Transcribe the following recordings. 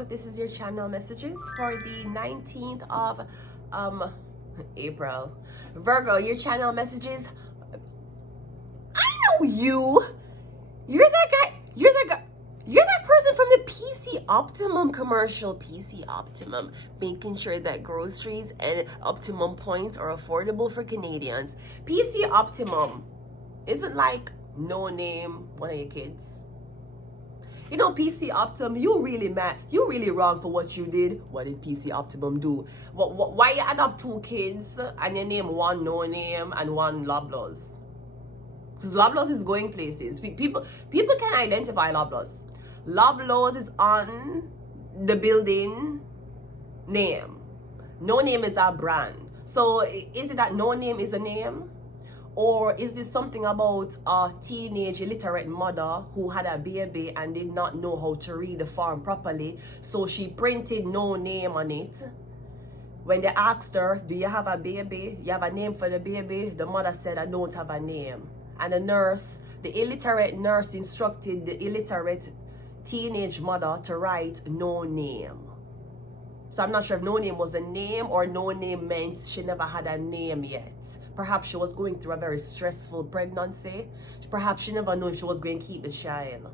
Virgo. This is your channel messages for the 19th of April. Virgo, your channel messages. I know you. You're that guy. You're that person from the PC Optimum commercial. PC Optimum, making sure that groceries and Optimum points are affordable for Canadians. PC Optimum isn't like No Name, one of your kids. You know, PC Optimum, you really mad. You really wrong for what you did. What did PC Optimum do? Why you adopt 2 kids and you name one No Name and one Loblaws? Because Loblaws is going places. People can identify Loblaws. Loblaws is on the building name. No Name is our brand. So is it that No Name is a name? Or is this something about a teenage illiterate mother who had a baby and did not know how to read the form properly, so she printed No Name on it? When they asked her, do you have a baby? You have a name for the baby? The mother said, I don't have a name. And the illiterate nurse instructed the illiterate teenage mother to write No Name. So I'm not sure if No Name was a name or No Name meant she never had a name yet. Perhaps she was going through a very stressful pregnancy. Perhaps she never knew if she was going to keep the child.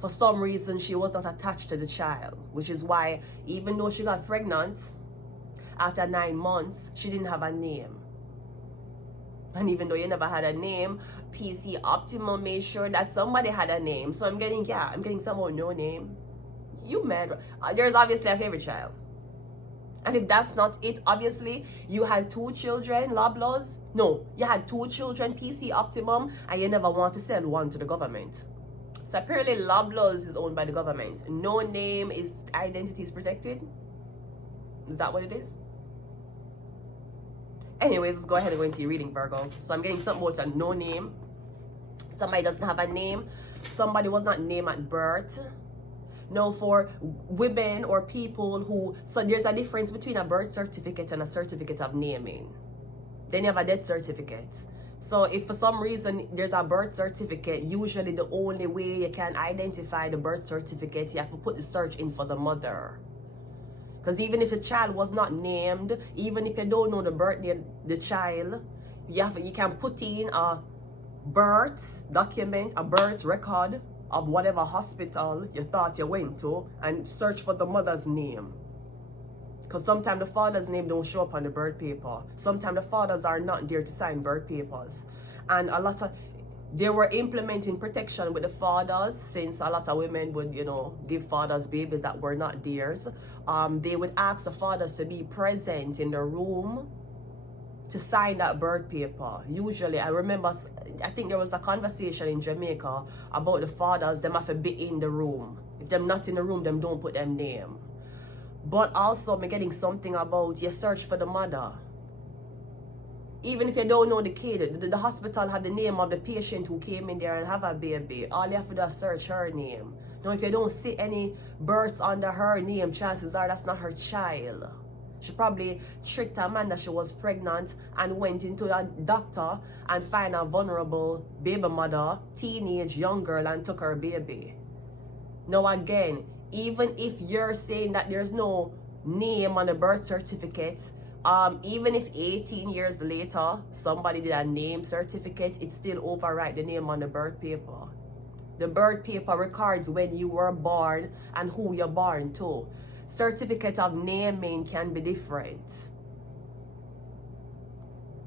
For some reason, she was not attached to the child, which is why even though she got pregnant, after 9 months, she didn't have a name. And even though you never had a name, PC Optimum made sure that somebody had a name. So I'm getting someone No Name. You mad? There's obviously a favorite child. And if that's not it, obviously, you had 2 children, Loblaws. No, you had 2 children, PC Optimum, and you never want to sell one to the government. So apparently Loblaws is owned by the government. No Name is identity is protected. Is that what it is? Anyways, let's go ahead and go into your reading, Virgo. So I'm getting something about a No Name. Somebody doesn't have a name. Somebody was not named at birth. No, for women or people who, so there's a difference between a birth certificate and a certificate of naming. Then you have a death certificate. So if for some reason there's a birth certificate, usually the only way you can identify the birth certificate, you have to put the search in for the mother. Because even if the child was not named, even if you don't know the birthday of the child, you can put in a birth document, a birth record of whatever hospital you thought you went to and search for the mother's name. Because sometimes the father's name don't show up on the birth paper. Sometimes the fathers are not there to sign birth papers. And they were implementing protection with the fathers, since a lot of women would, give fathers babies that were not theirs. They would ask the fathers to be present in the room to sign that birth paper. Usually, I remember, I think there was a conversation in Jamaica about the fathers, them have to be in the room. If they're not in the room, them don't put them name. But also, I'm getting something about you search for the mother. Even if you don't know the kid, the hospital had the name of the patient who came in there and have a baby. All you have to do is search her name. Now, if you don't see any births under her name, chances are that's not her child. She probably tricked a man that she was pregnant and went into a doctor and found a vulnerable baby mother, teenage young girl, and took her baby. Now again, even if you're saying that there's no name on the birth certificate, even if 18 years later somebody did a name certificate, it still overwrite the name on the birth paper. The birth paper records when you were born and who you're born to. Certificate of naming can be different,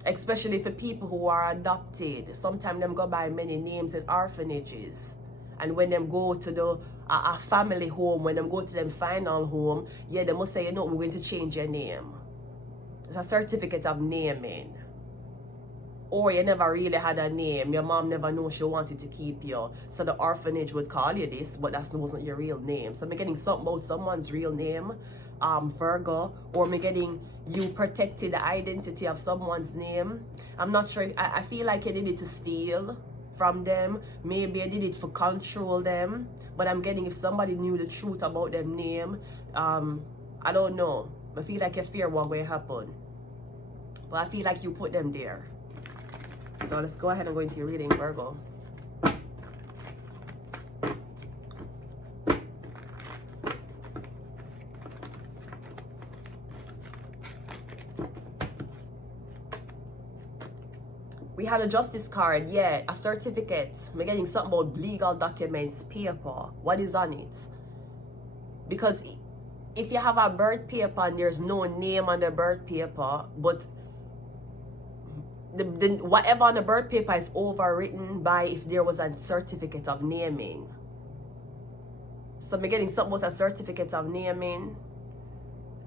especially for people who are adopted. Sometimes them go by many names in orphanages, and when them go to a family home, when them go to them final home, yeah, they must say, we're going to change your name. It's a certificate of naming. Or you never really had a name. Your mom never knew she wanted to keep you. So the orphanage would call you this, but that wasn't your real name. So I'm getting something about someone's real name, Virgo. Or I'm getting you protected the identity of someone's name. I'm not sure. I feel like you did it to steal from them. Maybe you did it for control them. But I'm getting if somebody knew the truth about their name. I don't know. I feel like you fear what will happen. But I feel like you put them there. So let's go ahead and go into your reading, Virgo. have a justice card, yeah, a certificate. I'm getting something about legal documents, paper. What is on it? Because if you have a birth paper and there's no name on the birth paper, but the whatever on the birth paper is overwritten by if there was a certificate of naming. So I'm getting something about a certificate of naming.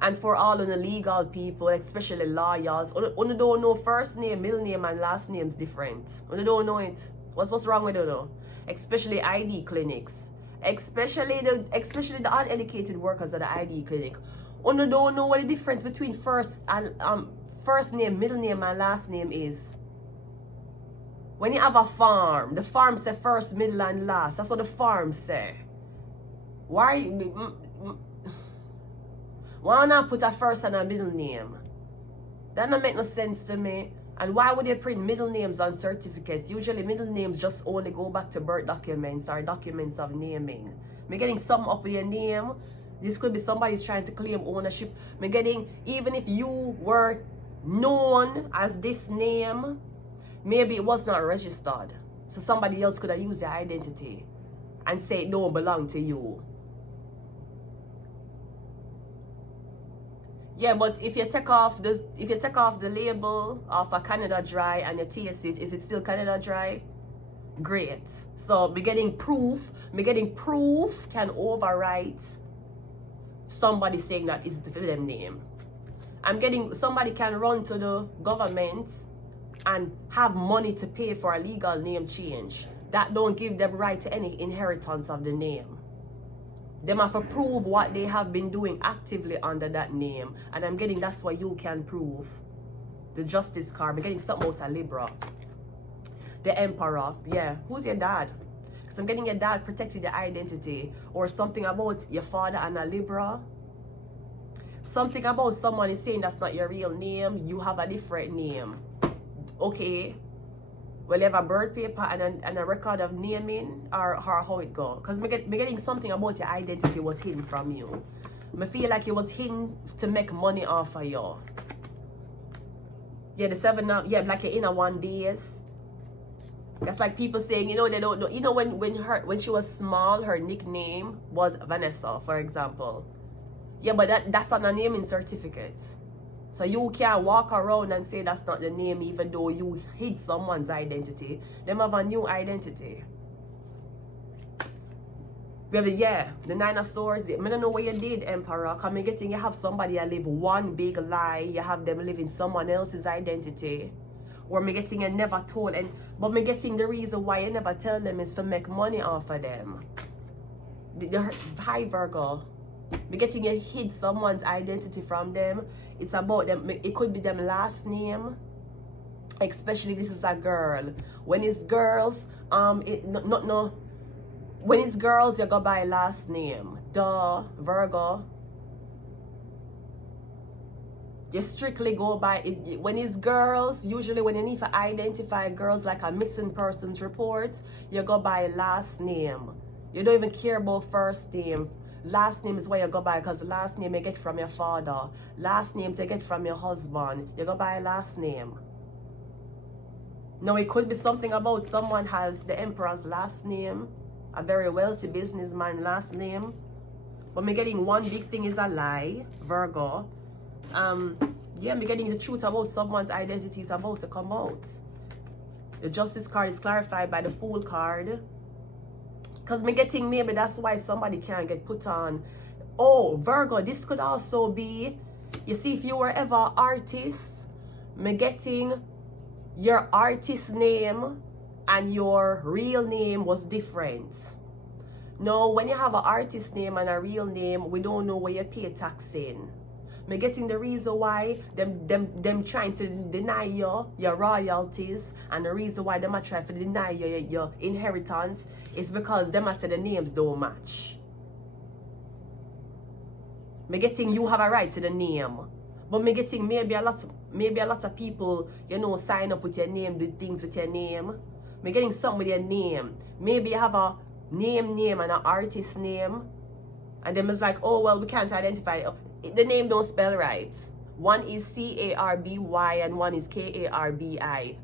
And for all of the legal people, especially lawyers, you don't know first name, middle name, and last name's different. You don't know it. What's wrong with it though? Especially ID clinics. Especially the uneducated workers at the ID clinic. You don't know what the difference between first name, middle name, and last name is. When you have a farm, the farm say first, middle, and last. That's what the farm say. Why not put a first and a middle name? That don't make no sense to me. And why would they print middle names on certificates? Usually middle names just only go back to birth documents or documents of naming. Me getting something up with your name. This could be somebody's trying to claim ownership. Me getting, even if you were known as this name, maybe it was not registered. So somebody else could have used your identity and say it don't belong to you. Yeah, but if you take off the label of a Canada Dry and you taste it, is it still Canada Dry? Great. So me getting proof can overwrite somebody saying that it's the them name. I'm getting somebody can run to the government and have money to pay for a legal name change. That don't give them right to any inheritance of the name. Them have to prove what they have been doing actively under that name. And I'm getting that's what you can prove. The justice card. I'm getting something out of Libra. The Emperor. Yeah. Who's your dad? Because I'm getting your dad protected your identity. Or something about your father and a Libra. Something about someone is saying that's not your real name. You have a different name. Okay. Well, you have a birth paper and a record of naming, or how it go? Because me getting something about your identity was hidden from you. Me feel like it was hidden to make money off of you. Yeah, the 7 now, yeah, like you're in a 1 days. That's like people saying, you know, they don't know. You know, when she was small, her nickname was Vanessa, for example. Yeah, but that's on a naming certificate. So you can't walk around and say that's not the name even though you hid someone's identity. Them have a new identity. Baby, yeah, the 9 of Swords. I don't know what you did, Emperor. Because I'm getting you have somebody that live one big lie. You have them living someone else's identity. Or me getting you never told. But me getting the reason why you never tell them is to make money off of them. Hi, Virgo. Me getting you hid someone's identity from them. It's about them. It could be them last name. Especially this is a girl. When it's girls, when it's girls, you go by last name. Duh, Virgo. You strictly go by it. When it's girls, usually when you need to identify girls like a missing persons report, you go by last name. You don't even care about first name. Last name is where you go by, because last name you get from your father. Last names you get from your husband. You go by last name. Now it could be something about someone has the Emperor's last name, a very wealthy businessman last name. But me getting one big thing is a lie, Virgo. Yeah, me getting the truth about someone's identity is about to come out. The Justice card is clarified by the Fool card. Because me getting maybe that's why somebody can't get put on. Oh, Virgo, this could also be, you see, if you were ever an artist, me getting your artist name and your real name was different. Now, when you have an artist name and a real name, we don't know where you pay tax in. Me getting the reason why them trying to deny you your royalties, and the reason why them are trying to deny you your inheritance is because them are say the names don't match. Me getting you have a right to the name, but me getting maybe a lot of people, you know, sign up with your name, do things with your name. Me getting something with your name. Maybe you have a name and an artist name, and them is like, oh well, we can't identify it. The name don't spell right. One is C-A-R-B-Y and one is K-A-R-B-I.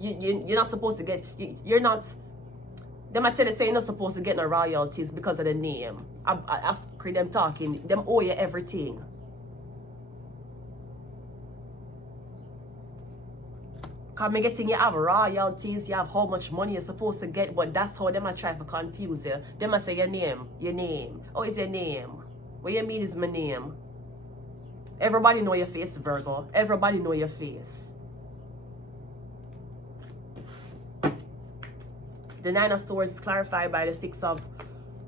You're not supposed to get, you're not, them I tell you say you're not supposed to get no royalties because of the name. I've heard them talking, them owe you everything. Cause me getting you have royalties, you have how much money you're supposed to get, but that's how them I try to confuse you. Them I say your name. Oh, it's your name. What you mean is my name? Everybody know your face, Virgo. Everybody know your face. The Nine of Swords is clarified by the Six of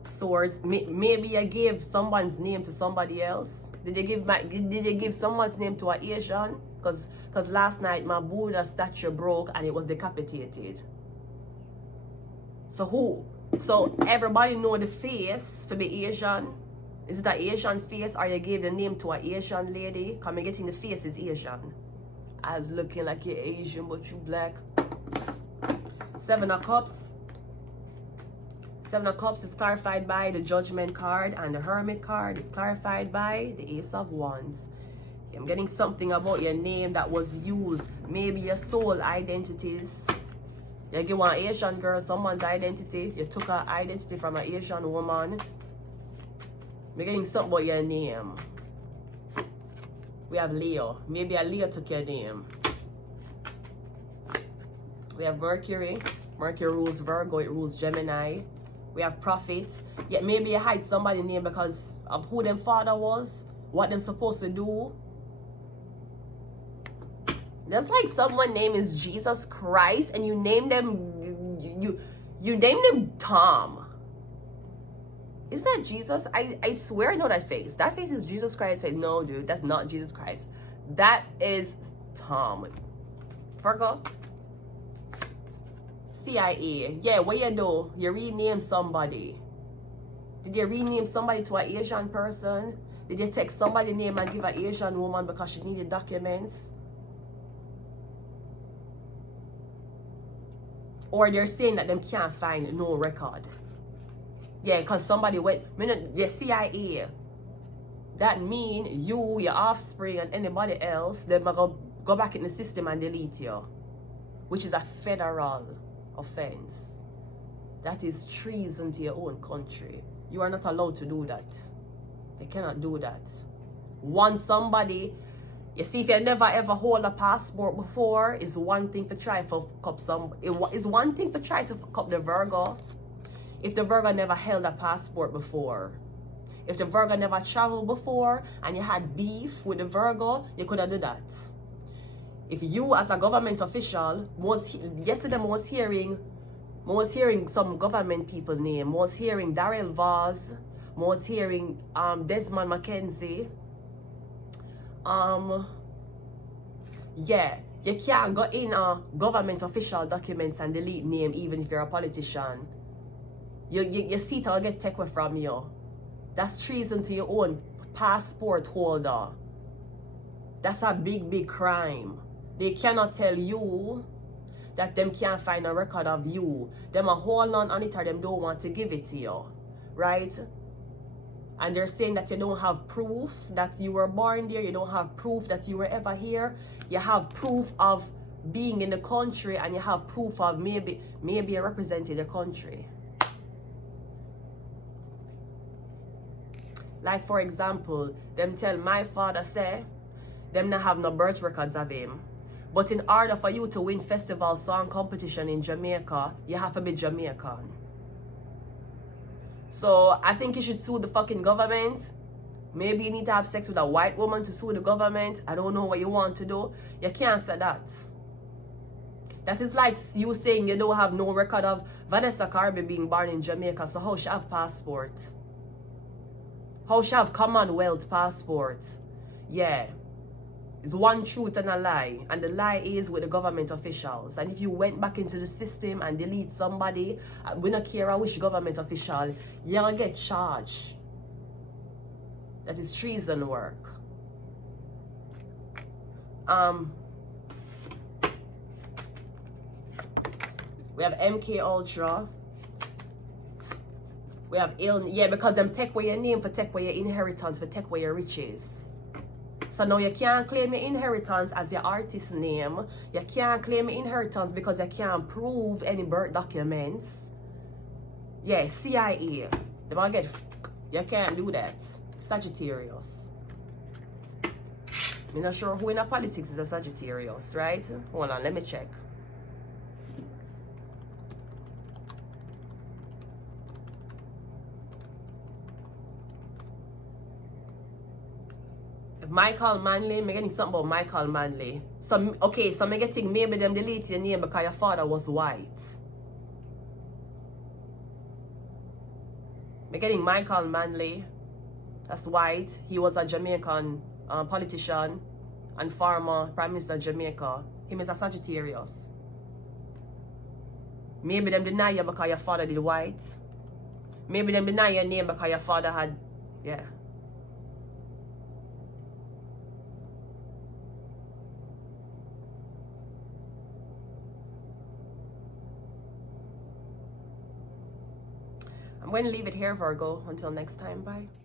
Swords. Maybe I gave someone's name to somebody else. Did they give someone's name to an Asian? Because last night my Buddha statue broke and it was decapitated. So who? So everybody know the face for the Asian. Is it an Asian face or you gave the name to an Asian lady? Come and getting the face is Asian. As looking like you're Asian but you black. Seven of Cups. Seven of Cups is clarified by the Judgment card, and the Hermit card is clarified by the Ace of Wands. I'm getting something about your name that was used. Maybe your soul identities. You give one Asian girl someone's identity. You took her identity from an Asian woman. I'm getting something about your name. We have Leo. Maybe a Leo took your name. We have Mercury. Mercury rules Virgo. It rules Gemini. We have Prophet. Yet maybe you hide somebody's name because of who them father was. What them supposed to do. There's like someone name is Jesus Christ and you name them you name them Tom. Isn't that Jesus? I swear I know that face. That face is Jesus Christ. No, dude, that's not Jesus Christ. That is Tom. Virgo. CIA. Yeah, what you do? You rename somebody. Did you rename somebody to an Asian person? Did you take somebody's name and give an Asian woman because she needed documents? Or they're saying that them can't find no record. Yeah, because somebody went, the CIA. That mean you, your offspring, and anybody else, they might go back in the system and delete you. Which is a federal offense. That is treason to your own country. You are not allowed to do that. They cannot do that. Once somebody, you see, if you never ever hold a passport before, it's one thing to try to fuck up it's one thing to try to fuck up the Virgo. If the Virgo never held a passport before, if the Virgo never traveled before and you had beef with the Virgo, you could have done that. If you as a government official, yesterday I was hearing some government people name. I was hearing Darrell Vaz, I was hearing Desmond McKenzie. Yeah, you can't go in government official documents and delete name even if you're a politician. Your seat will get taken from you. That's treason to your own passport holder. That's a big crime. They cannot tell you that them can't find a record of you. Them a hold on it or them don't want to give it to you. Right? And they're saying that you don't have proof that you were born there. You don't have proof that you were ever here. You have proof of being in the country and you have proof of maybe you represented the country. Like for example, them tell my father say, them not have no birth records of him. But in order for you to win festival song competition in Jamaica, you have to be Jamaican. So I think you should sue the fucking government. Maybe you need to have sex with a white woman to sue the government. I don't know what you want to do. You can't say that. That is like you saying you don't have no record of Vanessa Carby being born in Jamaica. So how she have passport? How she have Commonwealth passport? Yeah. It's one truth and a lie. And the lie is with the government officials. And if you went back into the system and delete somebody, we don't care which government official, you'll get charged. That is treason work. We have MK Ultra. We have yeah, because them take away your name for take away your inheritance, for take away your riches. So now you can't claim your inheritance as your artist name. You can't claim your inheritance because you can't prove any birth documents. Yeah, CIA. They might get. You can't do that. Sagittarius. I'm not sure who in the politics is a Sagittarius, right? Hold on, let me check. Michael Manley, I'm getting something about Michael Manley. So, okay, so I'm getting maybe them delete your name because your father was white. I'm getting Michael Manley. That's white. He was a Jamaican politician and former Prime Minister of Jamaica. Him is a Sagittarius. Maybe them deny you because your father did white. Maybe them deny your name because your father had, yeah. I'm going to leave it here, Virgo. Until next time, bye.